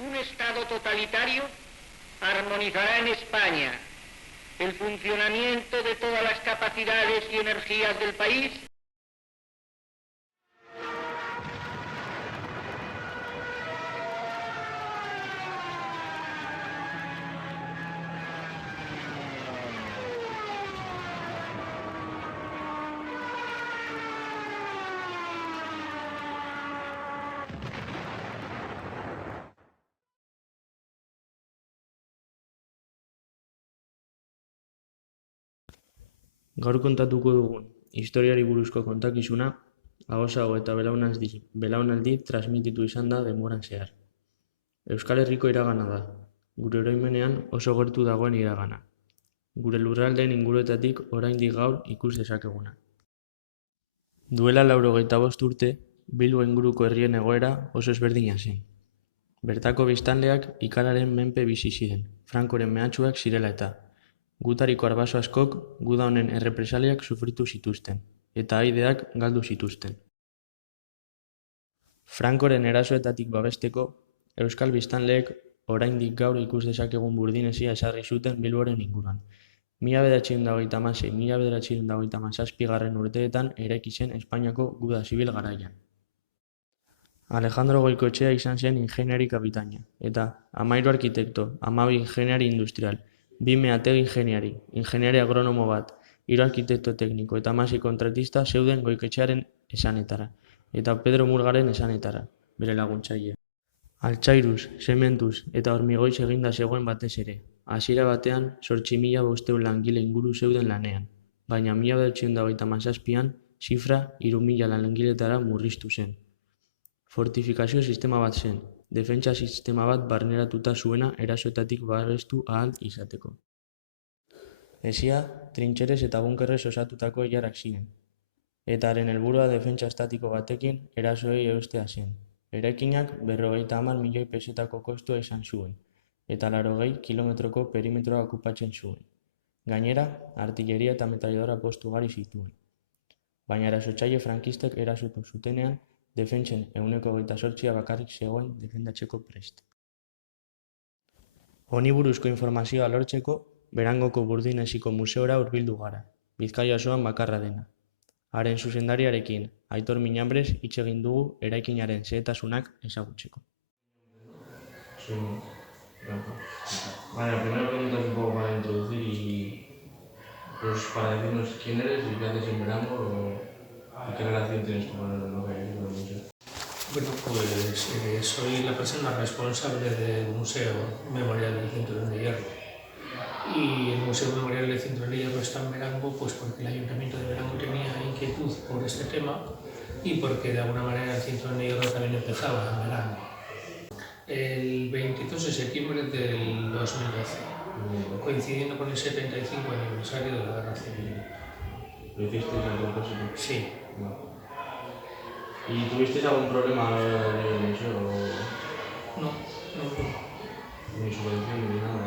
Un Estado totalitario armonizará en España el funcionamiento de todas las capacidades y energías del país. Gaur kontatuko dugun historiari buruzko kontakizuna agozago eta belaunaldi transmititu izan da denboran zehar. Euskal Herriko iragana da, gure oroimenean oso gertu dagoen iragana. Gure lurraldeen inguruetatik oraindik gaur ikus dezakeguna. Duela 95 urte, Bilbo inguruko herrien egoera oso ezberdina zen. Bertako biztanleak ikararen menpe bizi ziren, Frankoren mehatxuak zirela eta. Gutariko arbaso askok guda honen errepresaliak sufritu zituzten, eta haideak galdu zituzten. Frankoren erasoetatik babesteko, euskal biztanleek oraindik gaur ikus dezakegun burdinezia ezarri zuten Bilboren inguruan. 1926-1927 urteetan eraiki zen Espainiako guda zibil garaian. Alejandro Goikoetxea izan zen ingeniari kapitaina, eta 13 arkitekto, 12 ingeniari industrial, 2 meategi ingeniari agronomo bat, 3 arkitekto tekniko eta 16 kontratista zeuden Goikoetxearen esanetara, eta Pedro Murgaren esanetara, bere laguntzailea. Altzairuz, sementuz eta hormigoiz eginda zegoen batez ere. Hasiera batean 8.500 langile inguru zeuden lanean, baina 1927an zifra 3.000 langiletara murriztu zen. Fortifikazio sistema bat zen, defentsa sistema bat barneratuta zuena erasoetatik babestu ahal izateko. Hesia, trintxerez eta bunkerrez osatutako ilarak ziren, eta haren helburua defentsa estatiko batekin erasoei eustea zen. Eraikinak 50 milioi pesetako kostua izan zuen, eta 80 kilometroko perimetroa okupatzen zuen. Gainera, artilleria eta metralladora postu ugari zituen. Baina erasotzaile frankistek erasotu zutenean, defentsen 28% bakarrik zegoen defendatzeko prest. Honi buruzko informazioa lortzeko, Berangoko Burdineziko Museora hurbildu gara, Bizkaia osoan bakarra dena. Haren zuzendariarekin, Aitor Miñambres, hitz egin dugu eraikinaren xehetasunak ezagutzeko. Vale, primero preguntas un poco para introducir y pues para decirnos quién eres y qué haces en Verango y qué relación tienes con lo que es el museo. Bueno, pues soy la persona responsable del Museo Memorial del Cinturón de Hierro. Y el Museo Memorial del Cinturón de Hierro está en Verango pues porque el Ayuntamiento de Verango tenía inquietud por este tema y porque de alguna manera el Cinturón de Hierro también empezaba en Verango. El 22 de septiembre del 2012, coincidiendo con el 75 aniversario de la Guerra Civil. ¿Lo hicisteis a propósito? Sí. No. ¿Y tuvisteis algún problema en el museo? No. Ni subvención ni nada.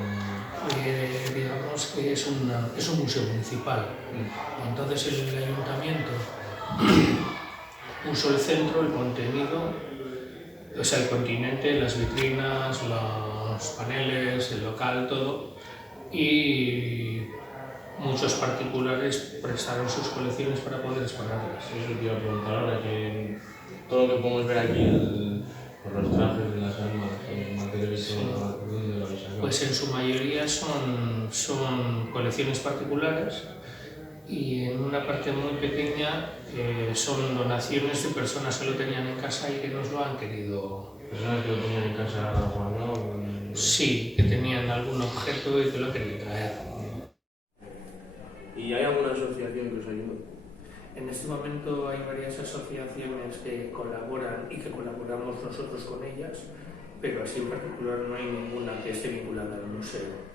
Digamos que es un museo municipal. Entonces el ayuntamiento usó el centro, el contenido, o sea, el continente, las vitrinas, los paneles, el local, todo, y muchos particulares prestaron sus colecciones para poder exponerlas. Eso te iba a preguntar ahora, que todo lo que podemos ver aquí, por los trajes de las armas, el material y todo, ¿dónde lo habéis sacado? Pues en su mayoría son colecciones particulares y en una parte muy pequeña son donaciones de personas que lo tenían en casa y que nos lo han querido. ¿Personas que lo tenían en casa guardado? Sí, que tenían algún objeto y que lo querían traer. ¿Y hay alguna asociación que os ayude? En este momento hay varias asociaciones que colaboran y que colaboramos nosotros con ellas, pero así en particular no hay ninguna que esté vinculada al museo.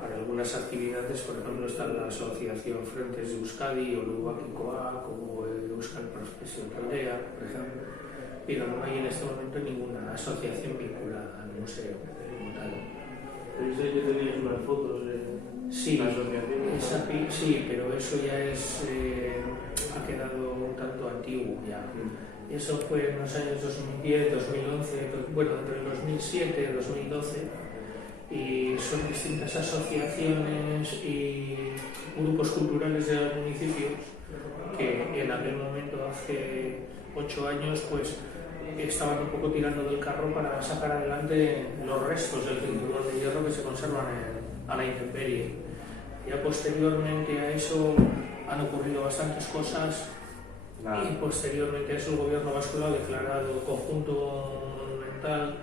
Para algunas actividades, por ejemplo, está la asociación Frentes de Euskadi o Lubaquikoa, como Euskal Profesión Aldea, por ejemplo, pero no hay en este momento ninguna asociación vinculada al museo como tal. ¿Pero dice que tenéis unas fotos de la asociación? Sí, pero eso ya ha quedado un tanto antiguo ya. Y eso fue en los años 2010, 2011, bueno, entre el 2007 y 2012. Y son distintas asociaciones y grupos culturales del municipio que en aquel momento, hace 8 años, pues estaban un poco tirando del carro para sacar adelante los restos del cinturón de hierro que se conservan a la intemperie. Ya posteriormente a eso han ocurrido bastantes cosas y posteriormente a eso el gobierno vasco lo ha declarado conjunto monumental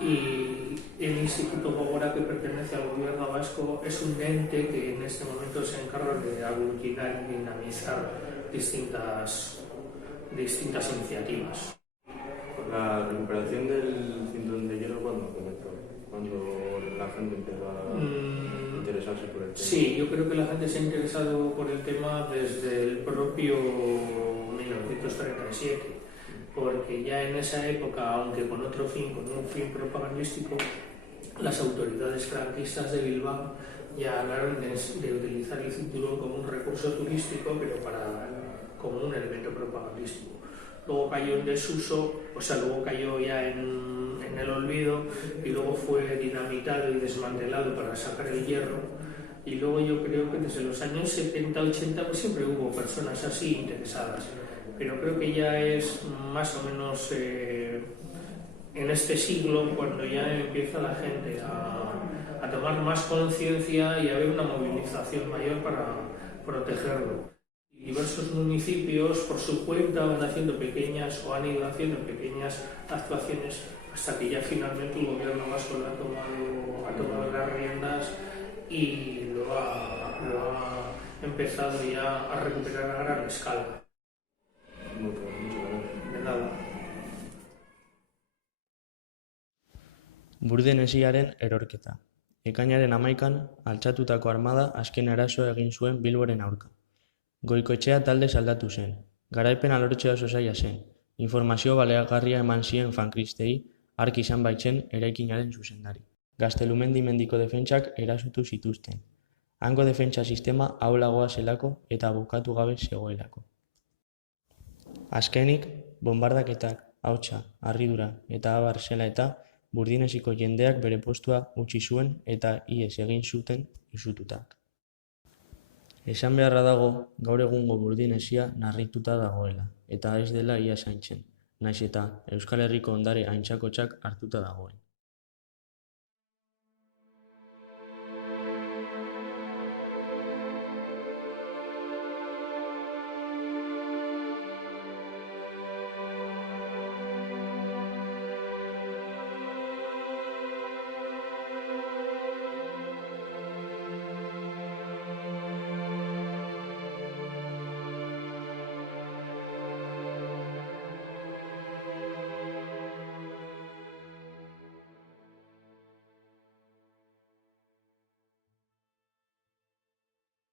y el Instituto Gogora, que pertenece al gobierno vasco, es un ente que en este momento se encarga de aglutinar y dinamizar distintas iniciativas. La recuperación del cinturón de hierro, ¿cuándo comenzó? ¿Cuándo la gente empezó a interesarse por el tema? Sí, yo creo que la gente se ha interesado por el tema desde el propio 1937, porque ya en esa época, aunque con otro fin, con un fin propagandístico, las autoridades franquistas de Bilbao ya hablaron de utilizar el cinturón como un recurso turístico, pero como un elemento propagandístico. Luego cayó en desuso, luego cayó ya en el olvido y luego fue dinamitado y desmantelado para sacar el hierro. Y luego yo creo que desde los años 70-80 pues siempre hubo personas así interesadas, pero creo que ya es más o menos en este siglo cuando ya empieza la gente a tomar más conciencia y a haber una movilización mayor para protegerlo. Diversos municipios por su cuenta van haciendo pequeñas o han ido haciendo pequeñas actuaciones hasta que ya finalmente el gobierno vasco ha tomado las riendas y lo ha empezado ya a recuperar a gran escala. De nada. Burdenesiaren erorketa. Ekainaren 11an, altxatutako armada azken erasoa egin zuen Bilboren aurka. Goikoetxea talde aldatu zen. Garaipen alortzea oso zaila zen. Informazio baliagarria eman zien fankristei, hark izan baitzen eraikinaren zuzendari. Gaztelumendi mendiko defentsak erasotu zituzten. Hango defentsa sistema ahulagoa zelako eta bukatu gabe zegoelako. Azkenik, bonbardaketak, hautsa, harridura eta abar zela eta Burdinesiko jendeak bere postua utzi zuen eta ihes egin zuten izututak. Esan beharra dago, gaur egungo Burdinesia narrituta dagoela, eta ez dela ia zaintzen, nahiz eta Euskal Herriko ondare aintzakotsak hartuta dagoen.